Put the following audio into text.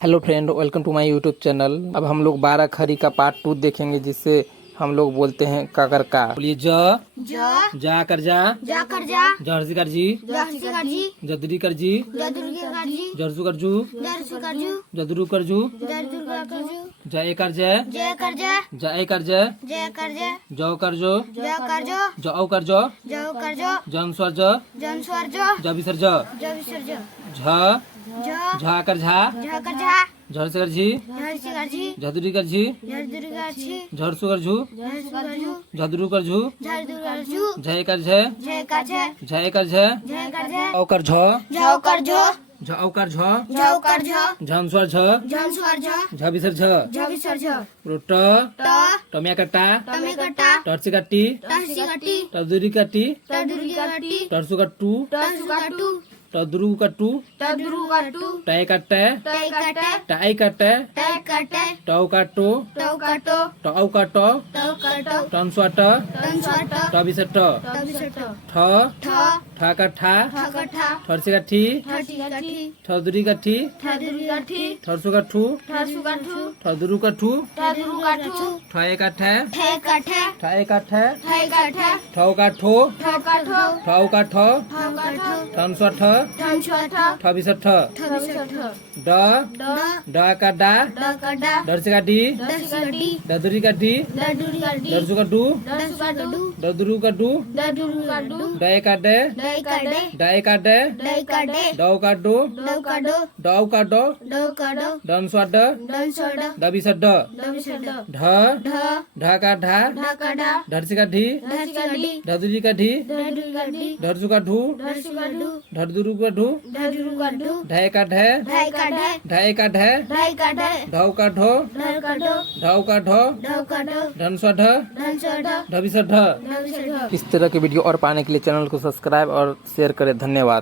Hello friend, welcome to my YouTube channel. अब हम लोग 12 खरी का पार्ट 2 देखेंगे, जिससे हम लोग बोलते हैं काकर का। बोलिए जा कर जा, जर्सी कर जी, जदरी कर जी, जरसू कर जू, जदरू कर जू, जय कर जय, जय कर जय, जौ कर जो, जौ कर जो, जन स्वर ज विसर्ज, झा कर झा, झर से कर झी, झदुरी कर झी, झरसू कर झू, झदरू कर झू, झय कर झय, झय कर झय, औ कर झ, झौ कर झ, झन स्वर झ विसर झ, रोट टमिया कट्टा, टर्सी कट्टी, टदुरी कट्टी, टरसू कट्टू, टदरू कट्टू, टय कट्टे, टाई कट्टे, टौ काटो, टौ काटो, टन स्वाट, टबिसट, ठा कट्ठा, ठरसी कट्ठी, ठदुरी कट्ठी, ठरसू कट्ठू, ठदुरू कट्ठू, ठय कट्ठे, ठय कट्ठे, ठौ काठो, ठौ काठो, ठन स्वाठ, ठबिसठ, ड का डा, डरसी काटी, डदुरी काटी, डरसू कट्टू, डदुरू कट्टू, डय काटे, डाय काटे, डौ काटो, डौ काटो, डन स्वाट, डबिसठ, ढ का ढा, ढरसी काठी, ढदुरी काठी, ढरसू काठू, ढदुरू काठू, ढय का ढे, ढय का ढे, ढौ का ढो, ढौ का ढो, धन स्वाठ, ढबिसठ। इस तरह के वीडियो और पाने के लिए चैनल को सब्सक्राइब और शेयर करें। धन्यवाद।